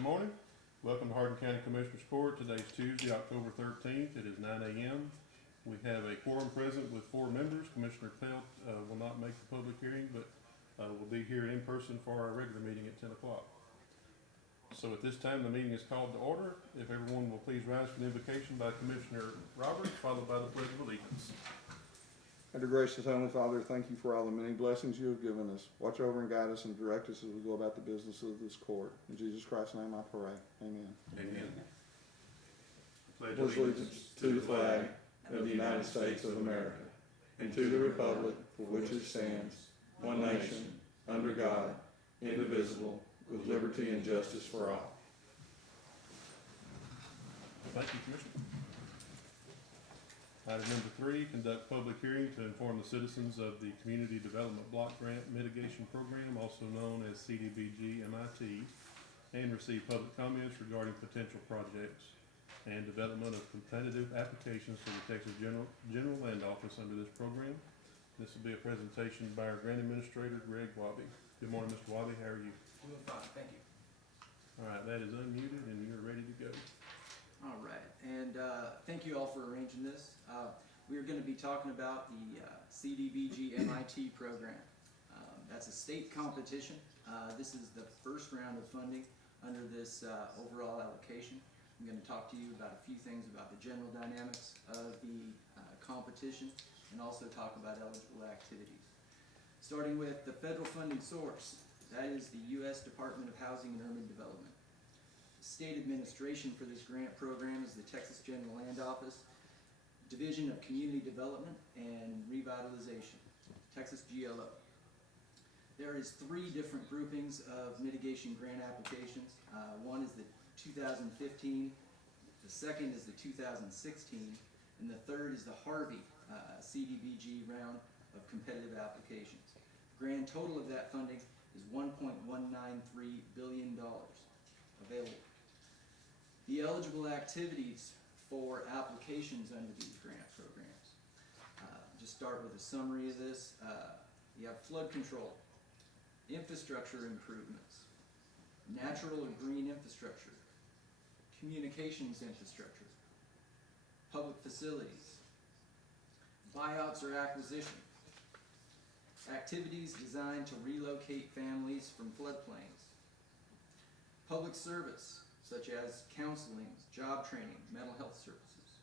Good morning. Welcome to Hardin County Commissioners Court. Today's Tuesday, October 13th. It is 9 a.m. We have a quorum present with 4 members. Commissioner Pelt will not make the public hearing, but will be here in person for our regular meeting at 10 o'clock. So at this time, the meeting is called to order. If everyone will please rise for an invocation by Commissioner Roberts, followed by the Pledge of Allegiance. And our gracious Heavenly Father, thank you for all the many blessings you have given us. Watch over and guide us and direct us as we go about the business of this court. In Jesus Christ's name I pray. Amen. Amen. Pledge allegiance to the flag of the United States of America and to the republic for which it stands, one nation, under God, indivisible, with liberty and justice for all. Thank you, Commissioner. Item number 3, conduct public hearing to inform the citizens of the Community Development Block Grant Mitigation Program, also known as CDBG-MIT, and receive public comments regarding potential projects and development of competitive applications to the Texas General Land Office under this program. This will be a presentation by our Grant Administrator, Greg Wabi. Good morning, Mr. Wabi. How are you? Doing fine, thank you. All right, that is unmuted and you're ready to go. All right, and thank you all for arranging this. We are going to be talking about the CDBG MIT program. That's a state competition. This is the first round of funding under this overall allocation. I'm going to talk to you about a few things about the general dynamics of the competition and also talk about eligible activities. Starting with the federal funding source, that is the U.S. Department of Housing and Urban Development. State administration for this grant program is the Texas General Land Office, Division of Community Development and Revitalization, Texas GLO. There is 3 different groupings of mitigation grant applications. One is the 2015, the second is the 2016, and the third is the Harvey CDBG round of competitive applications. The grand total of that funding is $1.193 billion available. The eligible activities for applications under these grant programs. Just start with a summary of this. You have flood control, infrastructure improvements, natural or green infrastructure, communications infrastructure, public facilities, buyouts or acquisition, activities designed to relocate families from floodplains, public service, such as counseling, job training, mental health services.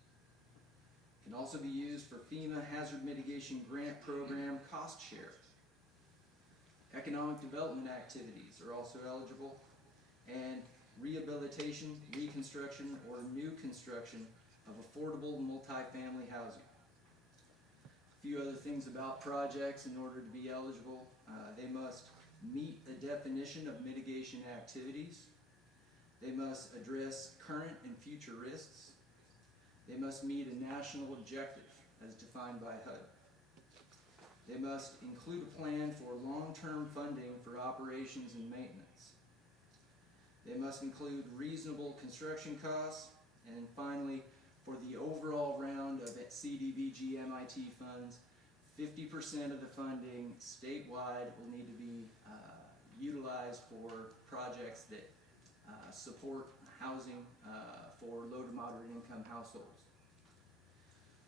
It can also be used for FEMA Hazard Mitigation Grant Program cost share. Economic development activities are also eligible, and rehabilitation, reconstruction, or new construction of affordable multifamily housing. A few other things about projects in order to be eligible. They must meet a definition of mitigation activities. They must address current and future risks. They must meet a national objective as defined by HUD. They must include a plan for long-term funding for operations and maintenance. They must include reasonable construction costs. And finally, for the overall round of CDBG MIT funds, 50% of the funding statewide will need to be utilized for projects that support housing for low to moderate income households.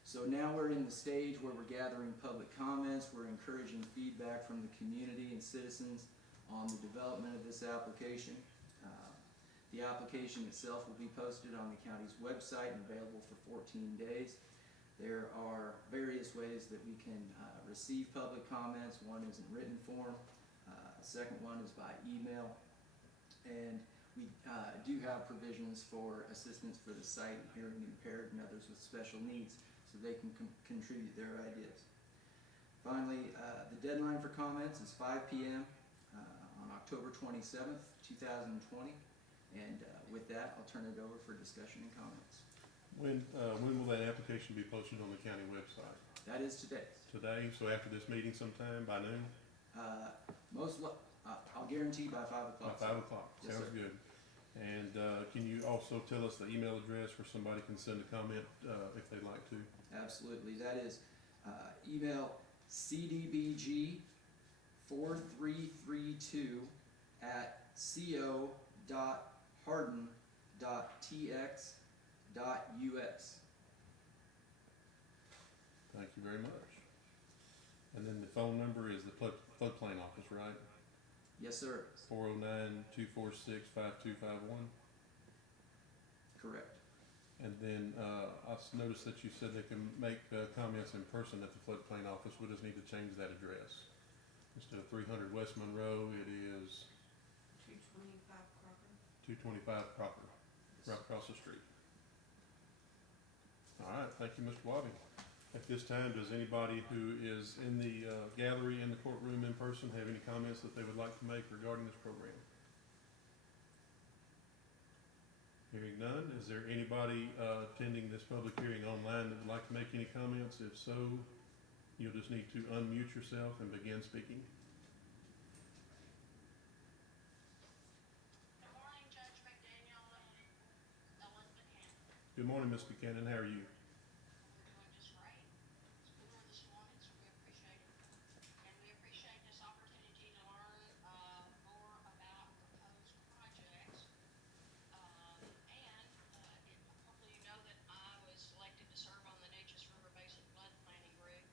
So now we're in the stage where we're gathering public comments, we're encouraging feedback from the community and citizens on the development of this application. The application itself will be posted on the county's website and available for 14 days. There are various ways that we can receive public comments. One is in written form, a second one is by email, and we do have provisions for assistance for the sight, hearing impaired, and others with special needs, so they can contribute their ideas. Finally, the deadline for comments is 5 p.m. On October 27th, 2020, and with that, I'll turn it over for discussion and comments. When will that application be posted on the county website? That is today. Today, so after this meeting sometime by noon? I'll guarantee by 5 o'clock. By 5 o'clock, Yes, sounds sir. good. And can you also tell us the email address where somebody can send a comment if they'd like to? Absolutely. That is email cdbg4332 @co.hardin hardin.tx.us. Thank you very much. And then the phone number is the floodplain office, right? Yes, sir. 409-246-5251. Correct. And then I noticed that you said they can make comments in person at the floodplain office. We just need to change that address. Instead of 300 West Monroe, it is 225 Crocker, right across the street. All right, thank you, Mr. Wabi. At this time, does anybody who is in the gallery in the courtroom in person have any comments that they would like to make regarding this program? Hearing none, is there anybody attending this public hearing online that would like to make any comments? If so, you'll just need to unmute yourself and begin speaking. Good morning, Judge McDaniel and Ellen Buchanan. Good morning, Ms. Buchanan. How are you? We're doing just great. It's cooler this morning, so we appreciate it. And we appreciate this opportunity to learn more about proposed projects. Hopefully you know that I was selected to serve on the Neches River Basin Flood Planning Group.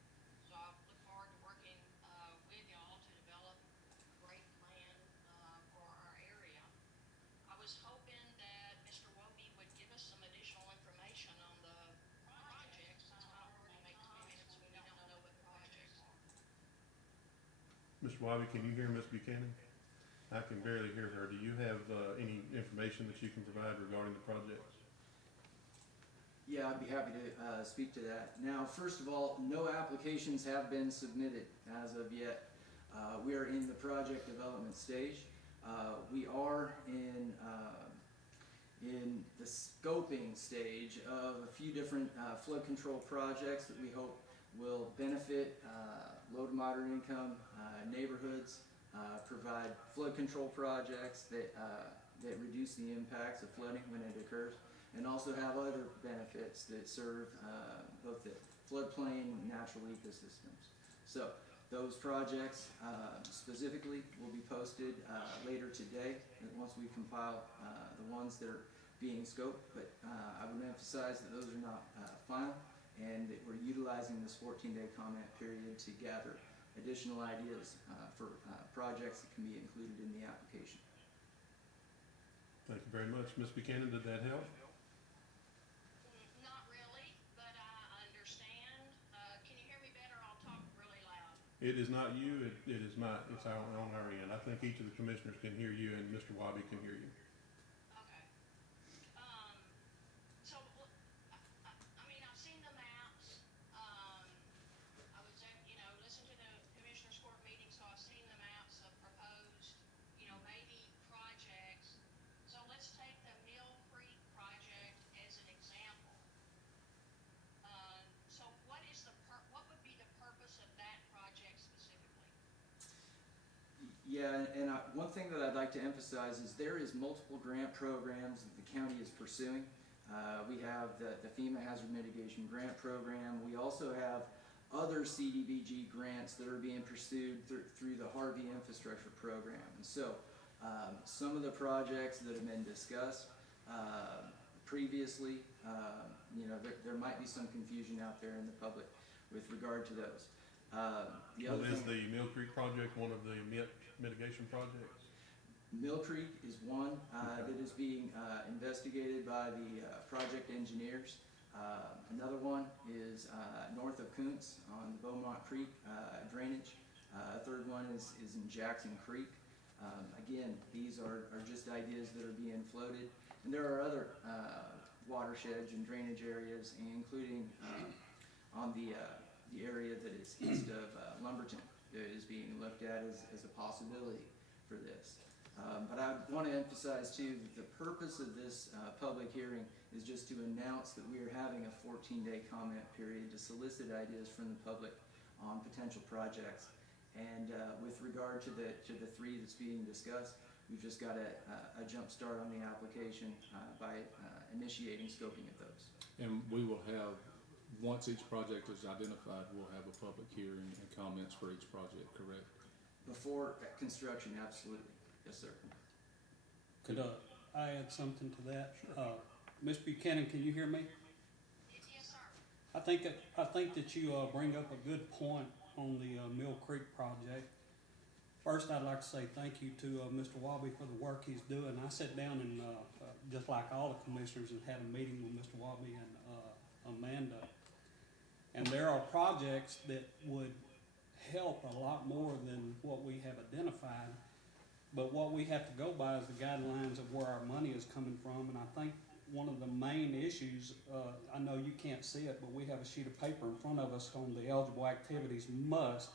So I look forward to working with y'all to develop a great plan for our area. I was hoping that Mr. Wobie would give us some additional information on the projects, since I've already made comments, we don't know what projects are. Mr. Wabi, can you hear Ms. Buchanan? I can barely hear her. Do you have any information that you can provide regarding the projects? Yeah, I'd be happy to speak to that. Now, first of all, no applications have been submitted as of yet. We are in the project development stage. We are in the scoping stage of a few different flood control projects that we hope will benefit low to moderate income neighborhoods, provide flood control projects that reduce the impacts of flooding when it occurs, and also have other benefits that serve both the floodplain and natural ecosystems. So those projects specifically will be posted later today once we compile the ones that are being scoped, but I would emphasize that those are not final, and that we're utilizing this 14-day comment period to gather additional ideas for projects that can be included in the application. Thank you very much. Ms. Buchanan, did that help? Not really, but I understand. Can you hear me better? I'll talk really loud. It is not you, it's on our end. I think each of the commissioners can hear you and Mr. Wabi can hear you. Okay. So, I mean, I've seen the maps. I was at, listened to the Commissioners Court meeting, so I've seen the maps of proposed, maybe projects. So let's take the Mill Creek project as an example. So what would be the purpose of that project specifically? Yeah, and one thing that I'd like to emphasize is there is multiple grant programs that the county is pursuing. We have the FEMA Hazard Mitigation Grant Program. We also have other CDBG grants that are being pursued through the Harvey Infrastructure Program. And so some of the projects that have been discussed previously, there might be some confusion out there in the public with regard to those. Is the Mill Creek project one of the mitigation projects? Mill Creek is one that is being investigated by the project engineers. Another one is north of Kuntz on the Beaumont Creek drainage. A third one is in Jackson Creek. Again, these are just ideas that are being floated. And there are other watersheds and drainage areas, including on the area that is east of Lumberton, that is being looked at as a possibility for this. But I want to emphasize too that the purpose of this public hearing is just to announce that we are having a 14-day comment period to solicit ideas from the public on potential projects. And with regard to the three that's being discussed, we've just got a jump start on the application by initiating scoping of those. And we will have, once each project is identified, we'll have a public hearing and comments for each project, correct? Before construction, absolutely. Yes, sir. Could I add something to that? Ms. Buchanan, can you hear me? Yes, sir. I think that you bring up a good point on the Mill Creek project. First, I'd like to say thank you to Mr. Wabi for the work he's doing. I sat down and, just like all the commissioners, and had a meeting with Mr. Wabi and Amanda. And there are projects that would help a lot more than what we have identified. But what we have to go by is the guidelines of where our money is coming from. And I think one of the main issues, I know you can't see it, but we have a sheet of paper in front of us on the eligible activities must.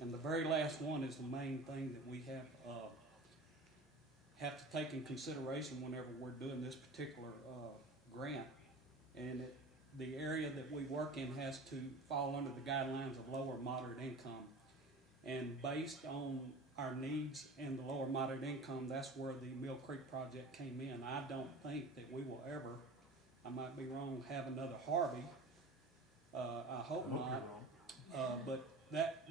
And the very last one is the main thing that we have to take in consideration whenever we're doing this particular grant. And the area that we work in has to fall under the guidelines of lower moderate income. And based on our needs and the lower moderate income, that's where the Mill Creek project came in. I don't think that we will ever, I might be wrong, have another Harvey. I hope not. But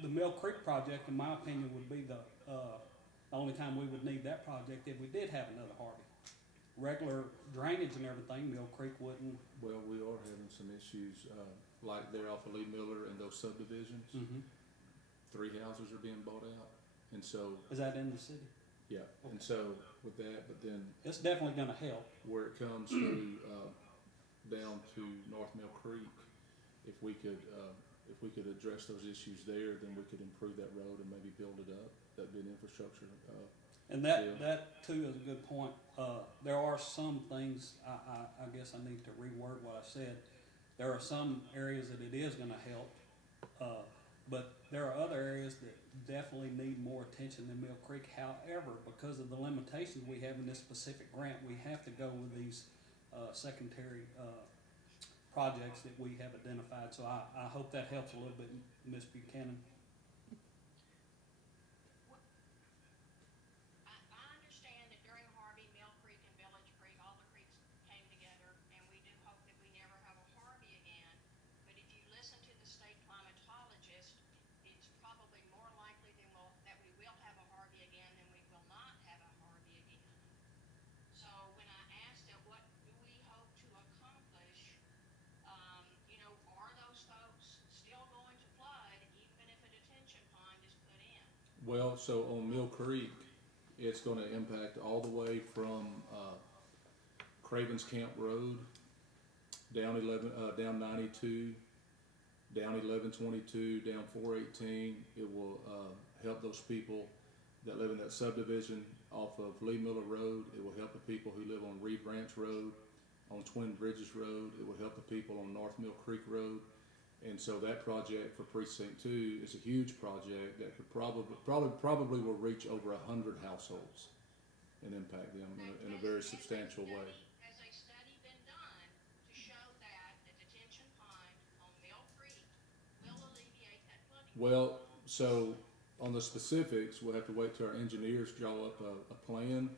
the Mill Creek project, in my opinion, would be the only time we would need that project if we did have another Harvey. Regular drainage and everything, Mill Creek wouldn't. Well, we are having some issues, like there off of Lee Miller and those subdivisions. Mm-hmm. 3 houses are being bought out, and so, Is that in the city? yeah, and so with that, but then It's definitely gonna help. where it comes through, down to North Mill Creek, if we could address those issues there, then we could improve that road and maybe build it up. That'd be an infrastructure, And that too is a good point. There are some things, I guess I need to reword what I said. There are some areas that it is gonna help, but there are other areas that definitely need more attention than Mill Creek. However, because of the limitations we have in this specific grant, we have to go with these, secondary, projects that we have identified. So I hope that helps a little bit, Ms. Buchanan. I understand that during Harvey, Mill Creek and Village Creek, all the creeks came together, and we do hope that we never have a Harvey again. But if you listen to the state climatologist, it's probably more likely that we will have a Harvey again than we will not have a Harvey again. So when I asked her, what do we hope to accomplish, are those folks still going to flood even if a detention pond is put in? well, so on Mill Creek, it's gonna impact all the way from, Cravens Camp Road, down down 92, down 1122, down 418. It will, help those people that live in that subdivision off of Lee Miller Road. It will help the people who live on Reed Ranch Road, on Twin Bridges Road. It will help the people on North Mill Creek Road. And so that project for Precinct 2 is a huge project that could probably will reach over 100 households and impact them in a very substantial way. Has a study been done to show that the detention pond on Mill Creek will alleviate that flooding? Well, so on the specifics, we'll have to wait till our engineers draw up a plan,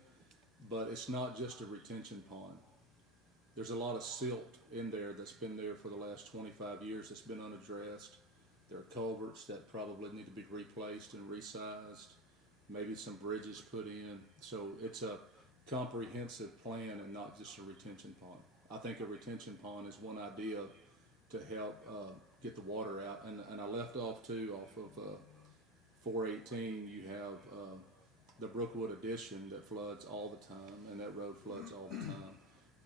but it's not just a retention pond. There's a lot of silt in there that's been there for the last 25 years that's been unaddressed. There are culverts that probably need to be replaced and resized, maybe some bridges put in. So it's a comprehensive plan and not just a retention pond. I think a retention pond is one idea to help get the water out. And I left off too, off of 418, you have the Brookwood addition that floods all the time, and that road floods all the time.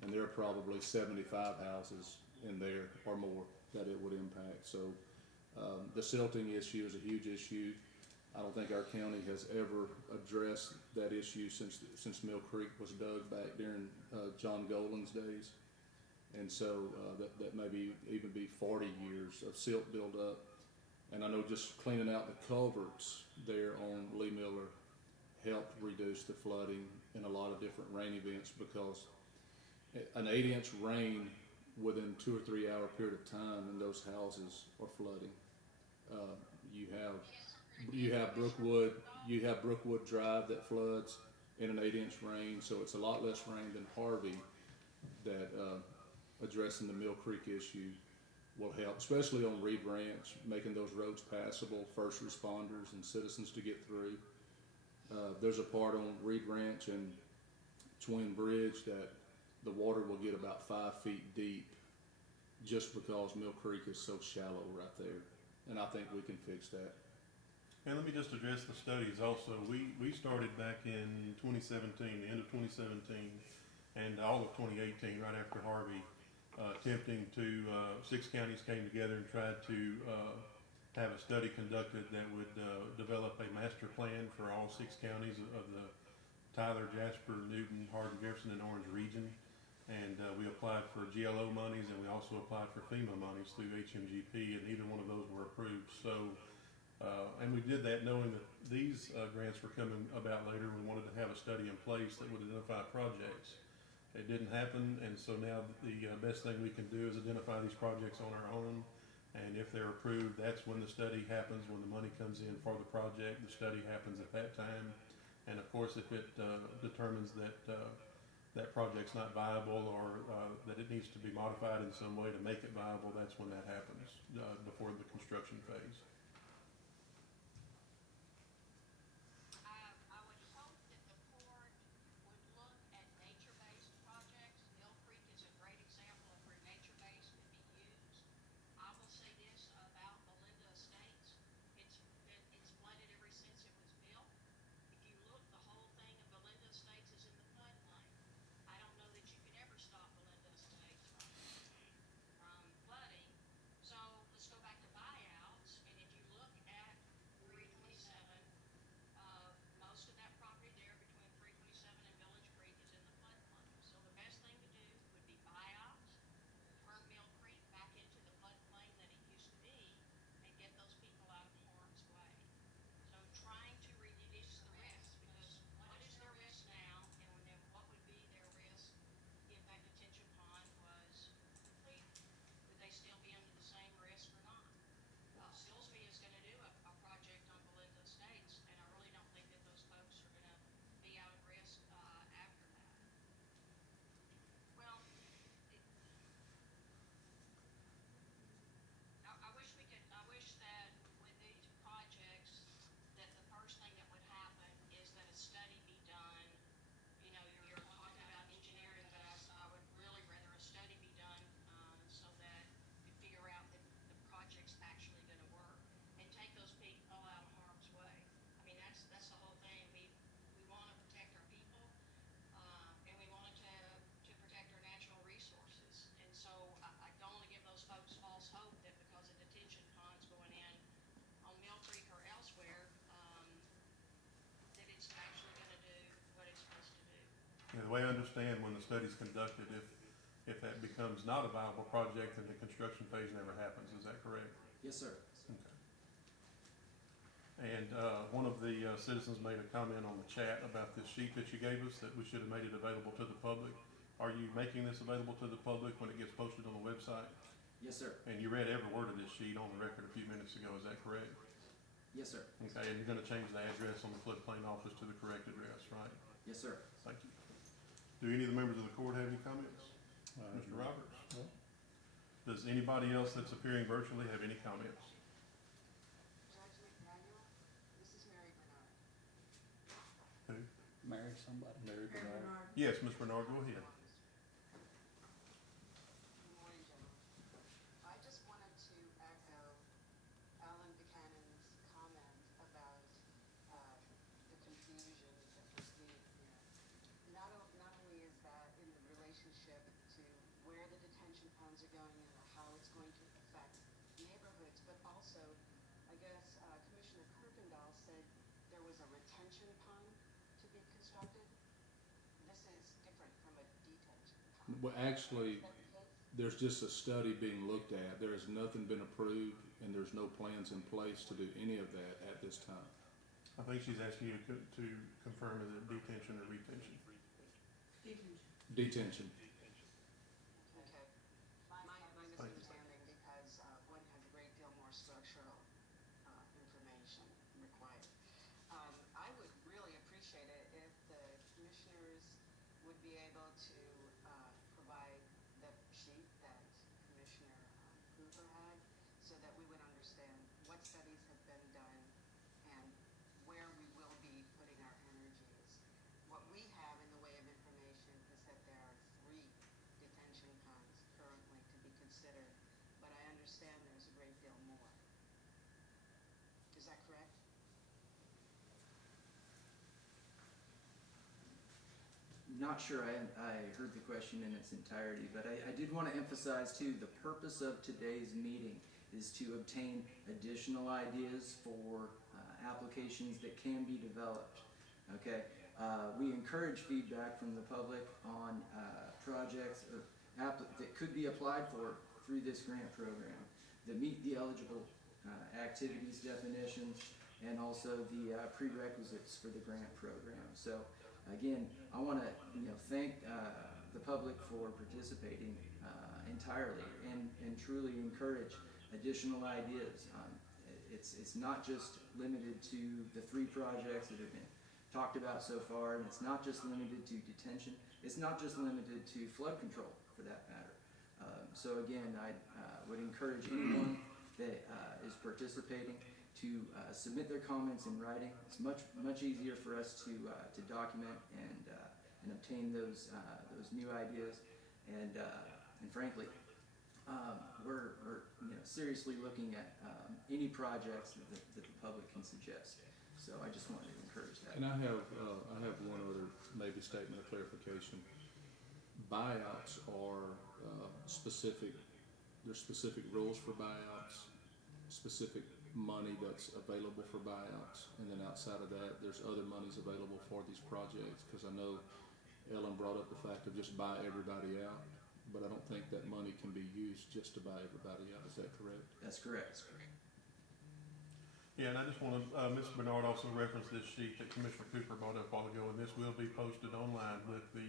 And there are probably 75 houses in there or more that it would impact. So the silting issue is a huge issue. I don't think our county has ever addressed that issue since Mill Creek was dug back during John Golan's days. And so that maybe even be 40 years of silt buildup. And I know just cleaning out the culverts there on Lee Miller helped reduce the flooding in a lot of different rain events, because an 8-inch rain within 2 or 3 hour period of time and those houses are flooding. You have Brookwood Drive that floods in an 8-inch rain, so it's a lot less rain than Harvey. That addressing the Mill Creek issue will help, especially on Reed Ranch, making those roads passable, first responders and citizens to get through. There's a part on Reed Ranch and twin bridge that the water will get about 5 feet deep just because Mill Creek is so shallow right there. And I think we can fix that. And let me just address the studies also. We started back in 2017, the end of 2017, and all of 2018, right after Harvey, attempting to, 6 counties came together and tried to have a study conducted that would develop a master plan for all 6 counties of the Tyler, Jasper, Newton, Hardin, Jefferson, and Orange region. And we applied for GLO monies, and we also applied for FEMA monies through HMGP, and neither one of those were approved. So, and we did that knowing that these grants were coming about later. We wanted to have a study in place that would identify projects. It didn't happen, and so now the best thing we can do is identify these projects on our own. And if they're approved, that's when the study happens, when the money comes in for the project. The study happens at that time. And of course, if it determines that that project's not viable or that it needs to be modified in some way to make it viable, that's when that happens, before the construction phase. I would hope that the court would look at nature-based projects. Mill Creek is a great example of where nature-based could be used. I will say this about Belinda Estates. It's flooded ever since it was built. If you look, the whole thing of Belinda Estates is in the floodplain. I don't know that you can ever stop Belinda Estates from flooding. So let's go back to buyouts, and if you look at 327, most of that property there between 327 and Village Creek is in the floodplain. So the best thing to do would be buyouts, turn Mill Creek back into the floodplain that it used to be, and get those people out of harm's way. So trying to reduce the risk, because what is their risk now, and then what would be their risk if that detention pond was completed? Would they still be under the same risk or not? Silsby is gonna do a project on Belinda Estates, and I really don't think that those folks are gonna be out of risk, after that. Well, I wish that with these projects, that the first thing that would happen is that a study be done. You know, you're talking about engineering, but I would really rather a study be done, so that you figure out that the project's actually gonna work and take those people out of harm's way. I mean, that's the whole thing. We wanna protect our people, and we wanted to protect our natural resources. And so I don't wanna give those folks false hope that because a detention pond's going in on Mill Creek or elsewhere, that it's actually gonna do what it's supposed to do. Yeah, the way I understand, when the study's conducted, if that becomes not a viable project, then the construction phase never happens. Is that correct? Yes, sir. Okay. And one of the citizens made a comment on the chat about this sheet that you gave us, that we should have made it available to the public. Are you making this available to the public when it gets posted on the website? Yes, sir. And you read every word of this sheet on the record a few minutes ago, is that correct? Yes, sir. Okay, and you're gonna change the address on the floodplain office to the correct address, right? Yes, sir. Thank you. Do any of the members of the court have any comments? Mr. Roberts? No. Does anybody else that's appearing virtually have any comments? Judge McDaniel, this is Mary Bernard. Who? Marry somebody. Mary Bernard. Yes, Ms. Bernard, go ahead. Good morning, gentlemen. I just wanted to echo Alan Buchanan's comment about the confusion that we're seeing here. Not only is that in the relationship to where the detention ponds are going and how it's going to affect neighborhoods, but also, I guess, Commissioner Kirkendall said there was a retention pond to be constructed. This is different from a detention pond. Well, actually, Is that the case? there's just a study being looked at. There has nothing been approved, and there's no plans in place to do any of that at this time. I think she's asking you to confirm is it detention or retention? Detention. Okay. My misunderstanding, because one has a great deal more structural information required. I would really appreciate it if the commissioners would be able to provide the sheet that Commissioner Hoover had, so that we would understand what studies have been done and where we will be putting our energies. What we have in the way of information not sure I heard the question in its entirety, but I did want to emphasize too, the purpose of today's meeting is to obtain additional ideas for applications that can be developed. Okay, we encourage feedback from the public on projects or that could be applied for through this grant program that meet the eligible activities definitions and also the prerequisites for the grant program. So again, I want to thank the public for participating entirely and truly encourage additional ideas. It's not just limited to the 3 projects that have been talked about so far, and it's not just limited to detention. It's not just limited to flood control, for that matter. So again, I would encourage anyone that is participating to submit their comments in writing. It's much easier for us to document and obtain those new ideas. And frankly, we're seriously looking at any projects that the public can suggest. So I just wanted to encourage that. And I have one other maybe statement of clarification. Buyouts are specific. There's specific rules for buyouts, specific money that's available for buyouts, and then outside of that, there's other monies available for these projects. Because I know Ellen brought up the fact of just buy everybody out, but I don't think that money can be used just to buy everybody out. Is that correct? That's correct. Yeah, and I just want to, Mr. Bernard also referenced this sheet that Commissioner Cooper brought up a while ago, and this will be posted online with the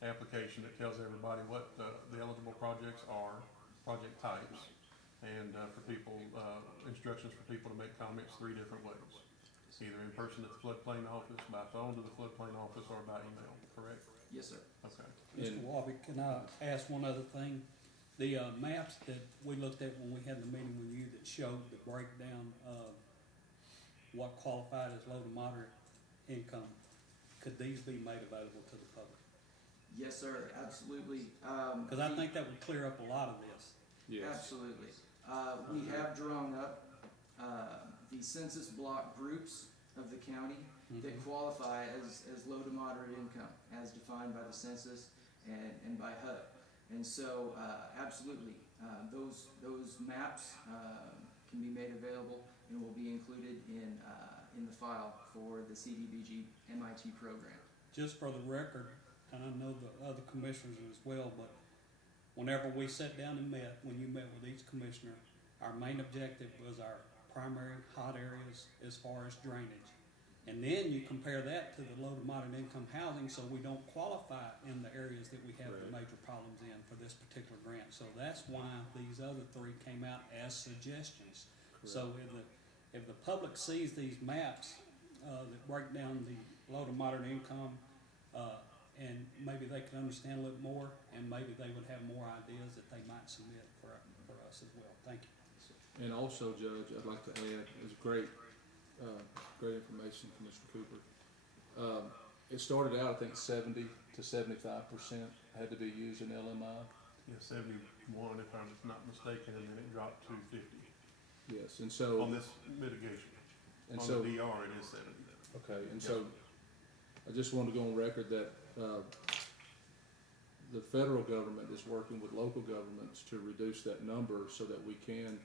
application that tells everybody what the eligible projects are, project types, and for people, instructions for people to make comments 3 different ways. Either in person at the floodplain office, by phone to the floodplain office, or by email, correct? Yes, sir. Okay. Mr. Wabi, can I ask one other thing? The maps that we looked at when we had the meeting with you that showed the breakdown of what qualified as low to moderate income, could these be made available to the public? Yes, sir. Absolutely. Because I think that would clear up a lot of this. Yes. Absolutely. We have drawn up the census block groups of the county that qualify as low to moderate income, as defined by the census and by HUD. And so, absolutely, those maps can be made available and will be included in the file for the CDBG MIT program. Just for the record, and I know the other commissioners as well, but whenever we sat down and met, when you met with each commissioner, our main objective was our primary hot areas as far as drainage. And then you compare that to the low to moderate income housing, so we don't qualify in the areas that we have the major problems in for this particular grant. So that's why these other 3 came out as suggestions. Correct. So if the public sees these maps that break down the low to moderate income, and maybe they can understand a little more, and maybe they would have more ideas that they might submit for us as well. Thank you. And also, Judge, I'd like to add, it was great information, Commissioner Cooper. It started out, I think, 70 to 75% had to be used in LMI. Yeah, 71 if I'm not mistaken, and then it dropped to 50. Yes, and so On this mitigation. and On so the DR, it is 70. okay, and so I just want to go on record that the federal government is working with local governments to reduce that number so that we can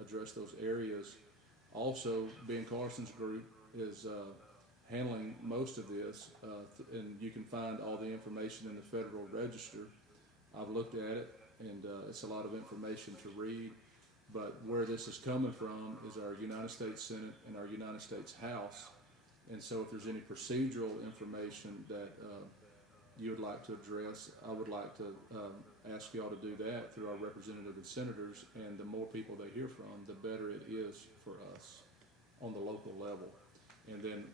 address those areas. Also, Ben Carson's group is handling most of this, and you can find all the information in the Federal Register. I've looked at it, and it's a lot of information to read, but where this is coming from is our United States Senate and our United States House. And so if there's any procedural information that you would like to address, I would like to ask y'all to do that through our representatives and senators, and the more people they hear from, the better it is for us on the local level. And then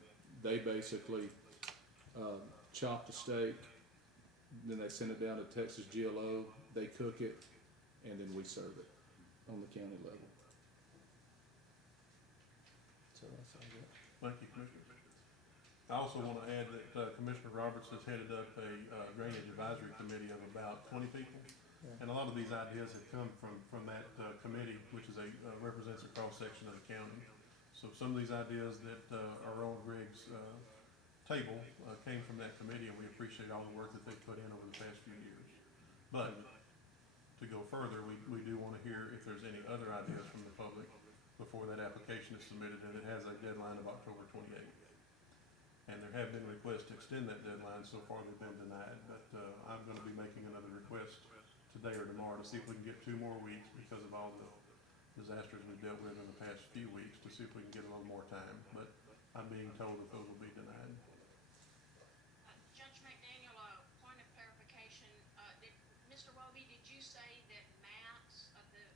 they basically chop the steak, then they send it down to Texas GLO, they cook it, and then we serve it on the county level. So that's all I got. Thank you, Commissioner. I also want to add that Commissioner Roberts has headed up a drainage advisory committee of about 20 people. Yeah. And a lot of these ideas have come from that committee, which is represents a cross-section of the county. So some of these ideas that our own Griggs table, came from that committee, and we appreciate all the work that they've put in over the past few years. But to go further, we do want to hear if there's any other ideas from the public before that application is submitted, and it has a deadline of October 28th. And there have been requests to extend that deadline. So far, they've been denied, but I'm going to be making another request today or tomorrow to see if we can get 2 more weeks because of all the disasters we've dealt with in the past few weeks, to see if we can get a little more time. But I'm being told that those will be denied. Judge McDaniel, point of clarification, Mr. Wobie, did you say that maps of the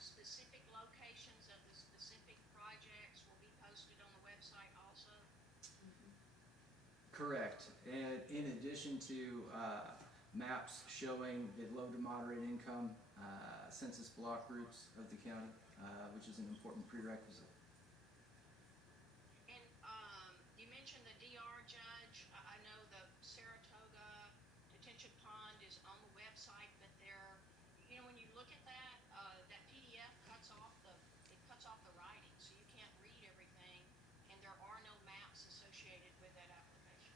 specific locations of the specific projects will be posted on the website also? Correct. And in addition to maps showing the low to moderate income census block groups of the county, which is an important prerequisite. And you mentioned the DR judge. I know the Saratoga detention pond is on the website, but there, you know, when you look at that, that PDF cuts off the writing, so you can't read everything, and there are no maps associated with that application.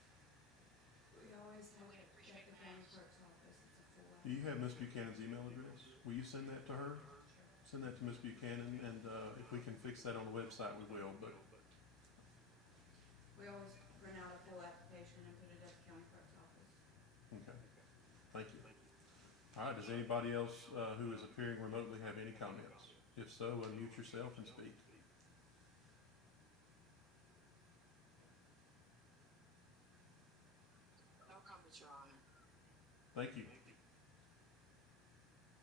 We always have We'd it appreciate at the the county maps. clerk's office, it's a full. Do you have Ms. Buchanan's email address? Will you send that to her? Send that to Ms. Buchanan, and if we can fix that on the website, we will. But We always print out a full application and put it at the county clerk's office. okay, thank you. All right, does anybody else who is appearing remotely have any comments? If so, unmute yourself and speak. No comments, Your Honor. Thank you.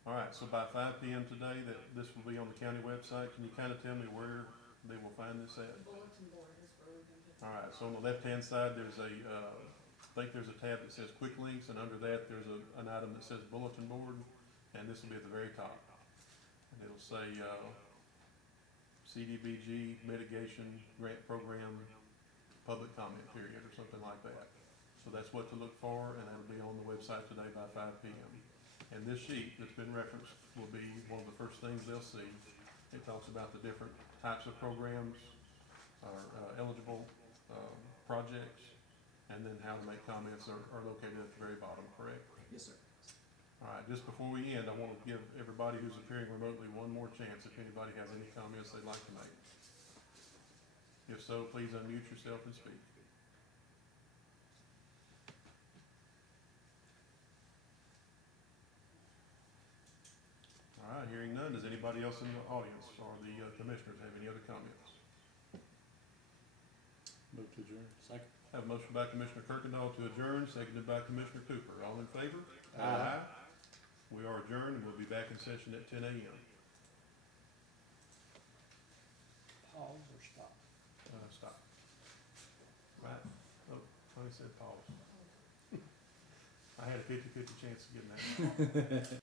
All right, so by 5 p.m. today, this will be on the county website. Can you kind of tell me where they will find this at? The bulletin board is where we can put. All right, so on the left-hand side, there's I think there's a tab that says Quick Links, and under that, there's an item that says Bulletin Board, and this will be at the very top. And it'll say CDBG Mitigation Grant Program Public Comment Period, or something like that. So that's what to look for, and that'll be on the website today by 5 p.m. And this sheet that's been referenced will be one of the first things they'll see. It talks about the different types of programs, or eligible projects, and then how to make comments are located at the very bottom, correct? Yes, sir. All right, just before we end, I want to give everybody who's appearing remotely one more chance if anybody has any comments they'd like to make. If so, please unmute yourself and speak. All right, hearing none, does anybody else in the audience or the commissioners have any other comments? Move to adjourn. Second. Have a motion by Commissioner Kirkendall to adjourn, seconded by Commissioner Cooper. All in favor? Aye. We are adjourned, and we'll be back in session at 10 a.m. Pause or stop? Stop. Right. Oh, Tony said pause. I had a 50-50 chance of getting that.